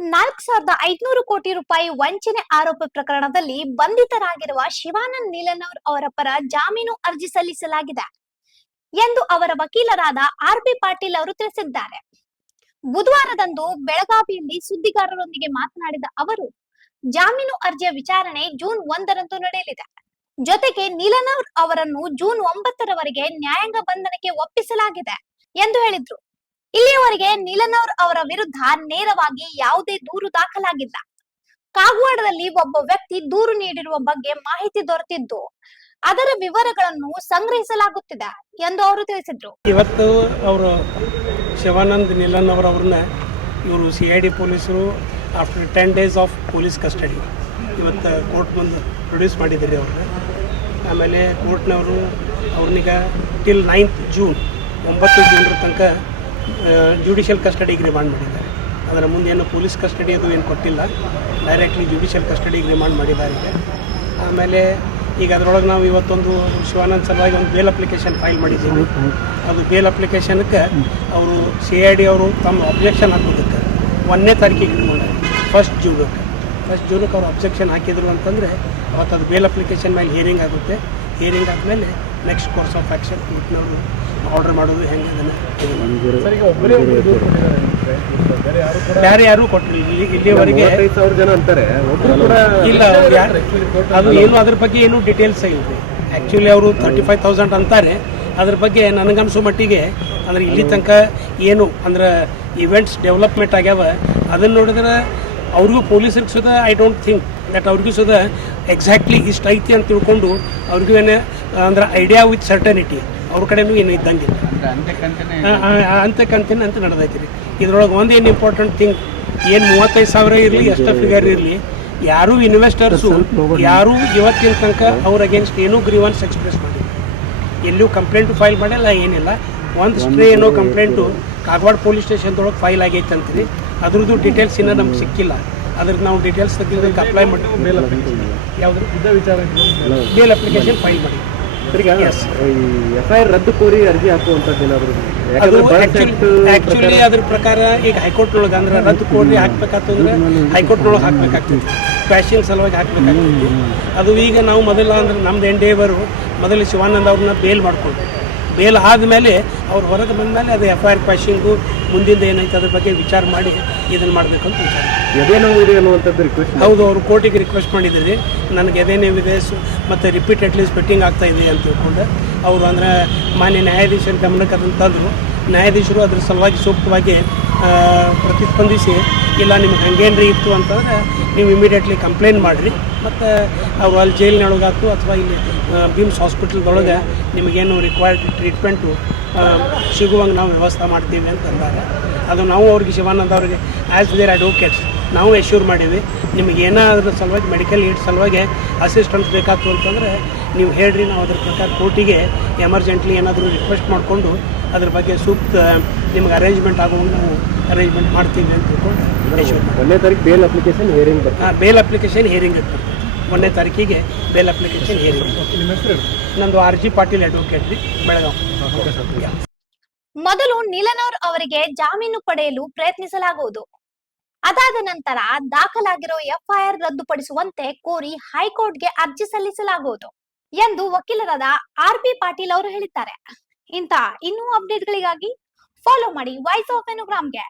4,500 ಕೋಟಿ ರೂಪಾಯಿ ವಂಚನೆ ಆರೋಪ ಪ್ರಕರಣದಲ್ಲಿ ಬಂಧಿತರಾಗಿರುವ ಶಿವಾನಂದ್ ನೀಲನವರ್ ಅವರ ಪರ ಜಾಮೀನು ಅರ್ಜಿ ಸಲ್ಲಿಸಲಾಗಿದೆ ಎಂದು ಅವರ ವಕೀಲರಾದ ಆರ್.ಬಿ. ಪಾಟೀಲ್ ಅವರು ತಿಳಿಸಿದ್ದಾರೆ. ಬುಧವಾರದಂದು ಬೆಳಗಾವಿಯಲ್ಲಿ ಸುದ್ದಿಗಾರರೊಂದಿಗೆ ಮಾತನಾಡಿದ ಅವರು, ಜಾಮೀನು ಅರ್ಜಿಯ ವಿಚಾರಣೆ ಜೂನ್ 1ರಂದು ನಡೆಯಲಿದೆ. ಜೊತೆಗೆ ನೀಲನವರ್ ಅವರನ್ನು ಜೂನ್ 9ರವರೆಗೆ ನ್ಯಾಯಾಂಗ ಬಂಧನಕ್ಕೆ ಒಪ್ಪಿಸಲಾಗಿದೆ ಎಂದು ಹೇಳಿದ್ರು. ಇಲ್ಲಿಯವರೆಗೆ ನೀಲನವರ್ ಅವರ ವಿರುದ್ಧ ನೇರವಾಗಿ ಯಾವುದೇ ದೂರು ದಾಖಲಾಗಿಲ್ಲ. ಕಾಗವಾಡದಲ್ಲಿ ಒಬ್ಬ ವ್ಯಕ್ತಿ ದೂರು ನೀಡಿರುವ ಬಗ್ಗೆ ಮಾಹಿತಿ ದೊರೆತಿದ್ದು ಅದರ ವಿವರಗಳನ್ನು ಸಂಗ್ರಹಿಸಲಾಗುತ್ತಿದೆ ಎಂದು ಅವರು ತಿಳಿಸಿದ್ರು. ಇವತ್ತು ಅವರು ಶಿವಾನಂದ್ ನೀಲನವರ್ ಅವ್ರನ್ನ ಇವರು CID ಪೊಲೀಸರು after 10 days of police custody ಇವತ್ತು ಕೋರ್ಟ್ ಮುಂದೆ ಪ್ರೊಡ್ಯೂಸ್ ಮಾಡಿದ್ದೀರಿ ಅವ್ರನ್ನ. ಆಮೇಲೆ ಕೋರ್ಟ್ನವರು ಅವ್ರನ್ನೀಗ ಟಿಲ್ 9th ಜೂನ್ 9 ಜೂನ್ರ ತನಕ ಜುಡಿಷಿಯಲ್ ಕಸ್ಟಡಿಗೆ ರಿಮಾಂಡ್ ಮಾಡಿದ್ದಾರೆ. ಅದರ ಮುಂದೆ ಏನು ಪೊಲೀಸ್ ಕಸ್ಟಡಿ ಅದು ಏನು ಕೊಟ್ಟಿಲ್ಲ, ಡೈರೆಕ್ಟ್ಲಿ ಜುಡಿಷಿಯಲ್ ಕಸ್ಟಡಿಗೆ ರಿಮಾಂಡ್ ಮಾಡಿದ್ದಾರೆ ಈಗ. ಆಮೇಲೆ ಈಗ ಅದರೊಳಗೆ ನಾವು ಇವತ್ತೊಂದು ಶಿವಾನಂದ್ ಸಲುವಾಗಿ ಒಂದು ಬೇಲ್ ಅಪ್ಲಿಕೇಶನ್ ಫೈಲ್ ಮಾಡಿದ್ದೀವಿ. ಅದು ಬೇಲ್ ಅಪ್ಲಿಕೇಶನ್ಗೆ ಅವರು CID ಅವರು ತಮ್ಮ ಅಬ್ಜೆಕ್ಷನ್ ಹಾಕೋದಕ್ಕೆ 1ನೇ ತಾರೀಕಿಗೆ ಇಟ್ಕೊಂಡಾರೆ. 1st ಜೂನಕ್ಕೆ ಅವರು ಅಬ್ಜೆಕ್ಷನ್ ಹಾಕಿದ್ರು ಅಂತಂದರೆ ಅವತ್ತು ಅದು ಬೇಲ್ ಅಪ್ಲಿಕೇಶನ್ ಮೇಲೆ ಹಿಯರಿಂಗ್ ಆಗುತ್ತೆ. ಹಿಯರಿಂಗ್ ಆದಮೇಲೆ ನೆಕ್ಸ್ಟ್ ಕೋರ್ಸ್ ಆಫ್ ಆ್ಯಕ್ಷನ್ ಕೋರ್ಟ್ನವರು ಆರ್ಡರ್ ಮಾಡೋದು ಹೆಂಗೆ ಅದನ್ನು ಬೇರೆ ಯಾರೂ ಕೊಟ್ಟರು ಇಲ್ಲಿವರೆಗೆ ಜನ ಅಂತಾರೆ ಇಲ್ಲ. ಅದು ಏನು ಅದ್ರ ಬಗ್ಗೆ ಏನು ಡೀಟೇಲ್ಸ್ ಇಲ್ಲ. ಆ್ಯಕ್ಚುಲಿ ಅವರು 35,000 ಅಂತಾರೆ. ಅದ್ರ ಬಗ್ಗೆ ನನಗನ್ಸೋ ಮಟ್ಟಿಗೆ ಅಂದರೆ ಇಲ್ಲಿ ತನಕ ಏನು ಅಂದ್ರೆ ಇವೆಂಟ್ಸ್ ಡೆವಲಪ್ಮೆಂಟ್ ಆಗ್ಯಾವ ಅದನ್ನು ನೋಡಿದ್ರೆ ಅವ್ರಿಗೂ ಪೊಲೀಸರಿಗೆ ಸುದ ಐ ಡೋಂಟ್ ಥಿಂಕ್ ದಟ್ ಅವ್ರಿಗೂ ಸುದ ಎಕ್ಸಾಕ್ಟ್ಲಿ ಇಷ್ಟು ಐತಿ ಅಂತ ತಿಳ್ಕೊಂಡು ಅವ್ರಿಗೂ ಏನು ಅಂದ್ರೆ ಐಡಿಯಾ ವಿತ್ ಸರ್ಟನಿಟಿ ಅವ್ರ ಕಡೆನೂ ಏನು ಇದ್ದಂಗಿಲ್ಲ. ಅಂತೆ ನಡೆದೈತಿ ರೀ. ಇದ್ರೊಳಗೆ ಒಂದು ಏನು ಇಂಪಾರ್ಟೆಂಟ್ ಥಿಂಗ್ ಏನು 35,000 ಇರಲಿ ಎಷ್ಟು ಫಿಗರ್ ಇರಲಿ, ಯಾರೂ ಇನ್ವೆಸ್ಟರ್ಸು ಯಾರೂ ಇವತ್ತಿನ ತನಕ ಅವ್ರ ಅಗೇನ್ಸ್ಟ್ ಏನೂ ಗ್ರೀವನ್ಸ್ ಎಕ್ಸ್ಪ್ರೆಸ್ ಮಾಡಿಲ್ಲ, ಎಲ್ಲೂ ಕಂಪ್ಲೇಂಟು ಫೈಲ್ ಮಾಡಿಲ್ಲ, ಏನಿಲ್ಲ. ಒಂದು ಸ್ಟ್ರೇ ಏನೋ ಕಂಪ್ಲೇಂಟು ಕಾಗವಾಡ ಪೊಲೀಸ್ ಸ್ಟೇಷನ್ದೊಳಗೆ ಫೈಲ್ ಆಗೈತೆ ಅಂತೀರಿ. ಅದ್ರದ್ದು ಡೀಟೇಲ್ಸ್ ಇನ್ನೂ ನಮ್ಗೆ ಸಿಕ್ಕಿಲ್ಲ. ಅದ್ರದ್ದು ನಾವು ಡೀಟೇಲ್ಸ್ ತೆಗೆದಕ್ಕೆ ಅಪ್ಲೈ ಮಾಡಿ ಬೇಲ್ ಅಪ್ಲಿಕೇಶನ್ ಯಾವುದು ಬೇಲ್ ಅಪ್ಲಿಕೇಶನ್ ಫೈಲ್ ಮಾಡಿ. FIR ರದ್ದು ಕೋರಿ ಅರ್ಜಿ ಹಾಕುವಂಥದ್ದು ಏನಾದರೂ ಅದು ಆ್ಯಕ್ಚುಲಿ ಅದ್ರ ಪ್ರಕಾರ ಈಗ ಹೈಕೋರ್ಟ್ನೊಳಗೆ ಅಂದ್ರೆ ರದ್ದು ಕೋರಿ ಹಾಕ್ಬೇಕಾತಂದ್ರೆ ಹೈಕೋರ್ಟ್ನೊಳಗೆ ಹಾಕ್ಬೇಕಾಗ್ತದೆ, ಕ್ವಾಶಿಂಗ್ ಸಲುವಾಗಿ ಹಾಕ್ಬೇಕಾಗ್ತದೆ. ಅದು ಈಗ ನಾವು ಮೊದಲ ಅಂದ್ರೆ ನಮ್ದು ಎಂಡೇವರು ಮೊದಲು ಶಿವಾನಂದ್ ಅವ್ರನ್ನ ಬೇಲ್ ಮಾಡ್ಕೊಂಡು ಬೇಲ್ ಆದಮೇಲೆ ಅವ್ರು ಹೊರಗೆ ಬಂದಮೇಲೆ ಅದು FIR ಕ್ವಾಶಿಂಗು ಮುಂದಿಂದ ಏನೈತೆ ಅದ್ರ ಬಗ್ಗೆ ವಿಚಾರ ಮಾಡಿ ಇದನ್ನು ಮಾಡಬೇಕು ಅಂತ ವಿಚಾರ. ಎದೆ ನೋವಿದೆ ಅನ್ನುವಂಥದ್ದು ರಿಕ್ವೆಸ್ಟ್. ಹೌದು, ಅವರು ಕೋರ್ಟಿಗೆ ರಿಕ್ವೆಸ್ಟ್ ಮಾಡಿದ್ದೀರಿ, ನನಗೆ ಎದೆ ನೋವಿದೆ ಮತ್ತು ರಿಪೀಟೆಡ್ಲಿ ಸ್ವೆಟ್ಟಿಂಗ್ ಆಗ್ತಾಯಿದೆ ಅಂತ ತಿಳ್ಕೊಂಡು ಅವರು ಅಂದರೆ ಮಾನ್ಯ ನ್ಯಾಯಾಧೀಶರ ಗಮನಕ್ಕೆ ಅದನ್ನು ತಂದರು. ನ್ಯಾಯಾಧೀಶರು ಅದ್ರ ಸಲುವಾಗಿ ಸೂಕ್ತವಾಗಿ ಪ್ರತಿಸ್ಪಂದಿಸಿ ಇಲ್ಲ ನಿಮ್ಗೆ ಹಂಗೇನ್ರಿ ಇತ್ತು ಅಂತಂದ್ರೆ ನೀವು ಇಮಿಡಿಯೇಟ್ಲಿ ಕಂಪ್ಲೇಂಟ್ ಮಾಡಿರಿ ಮತ್ತು ಅವ್ರು ಅಲ್ಲಿ ಜೈಲಿನೊಳಗಾಯ್ತು ಅಥವಾ ಇಲ್ಲಿ ಬಿಮ್ಸ್ ಹಾಸ್ಪಿಟಲ್ದೊಳಗೆ ನಿಮಗೇನು ರಿಕ್ವೈರ್ಡ್ ಟ್ರೀಟ್ಮೆಂಟು ಸಿಗುವಂಗೆ ನಾವು ವ್ಯವಸ್ಥೆ ಮಾಡ್ತೀವಿ ಅಂತ ಅಂದಾಗ ಅದು ನಾವು ಅವ್ರಿಗೆ ಶಿವಾನಂದ್ ಅವ್ರಿಗೆ ಆ್ಯಸ್ ದೇರ್ ಅಡ್ವೊಕೇಟ್ಸ್ ನಾವು ಎಶ್ಯೂರ್ ಮಾಡೀವಿ. ನಿಮಗೆ ಏನಾದ್ರ ಸಲುವಾಗಿ ಮೆಡಿಕಲ್ ಏಡ್ ಸಲುವಾಗಿ ಅಸಿಸ್ಟೆನ್ಸ್ ಬೇಕಾಯ್ತು ಅಂತಂದರೆ ನೀವು ಹೇಳ್ರಿ, ನಾವು ಅದ್ರ ಪ್ರಕಾರ ಕೋರ್ಟಿಗೆ ಎಮರ್ಜೆಂಟ್ಲಿ ಏನಾದರೂ ರಿಕ್ವೆಸ್ಟ್ ಮಾಡಿಕೊಂಡು ಅದ್ರ ಬಗ್ಗೆ ಸೂಕ್ತ ನಿಮ್ಗೆ ಅರೇಂಜ್ಮೆಂಟ್ ಆಗುವಂಗೆ ನಾವು ಅರೇಂಜ್ಮೆಂಟ್ ಮಾಡ್ತೀವಿ ಅಂತ ತಿಳ್ಕೊಂಡು ಎಶ್ಯೂರ್ ಮಾಡಿ. 1ನೇ ತಾರೀಕು ಬೇಲ್ ಅಪ್ಲಿಕೇಶನ್ ಹಿಯರಿಂಗ್ ಬರ್ತದೆ. ಬೇಲ್ ಅಪ್ಲಿಕೇಶನ್ ಹಿಯರಿಂಗ್ ಇರ್ತದೆ. 1ನೇ ತಾರೀಕಿಗೆ ಬೇಲ್ ಅಪ್ಲಿಕೇಶನ್ ಹಿಯರಿಂಗ್. ನಂದು R.G. ಪಾಟೀಲ್ ಅಡ್ವೊಕೇಟ್ ರೀ, ಬೆಳಗಾವಿ. ಮೊದಲು ನೀಲನವರ್ ಅವರಿಗೆ ಜಾಮೀನು ಪಡೆಯಲು ಪ್ರಯತ್ನಿಸಲಾಗುವುದು. ಅದಾದ ನಂತರ ದಾಖಲಾಗಿರೋ FIR ರದ್ದುಪಡಿಸುವಂತೆ ಕೋರಿ ಹೈಕೋರ್ಟ್ಗೆ ಅರ್ಜಿ ಸಲ್ಲಿಸಲಾಗುವುದು ಎಂದು ವಕೀಲರಾದ ಆರ್.ಬಿ. ಪಾಟೀಲ್ ಅವರು ಹೇಳಿದ್ದಾರೆ. ಇಂಥ ಇನ್ನೂ ಅಪ್ಡೇಟ್ಗಳಿಗಾಗಿ ಫಾಲೋ ಮಾಡಿ ವಾಯ್ಸ್ ಆಫ್ ವೆನುಗ್ರಾಮ್ಗೆ.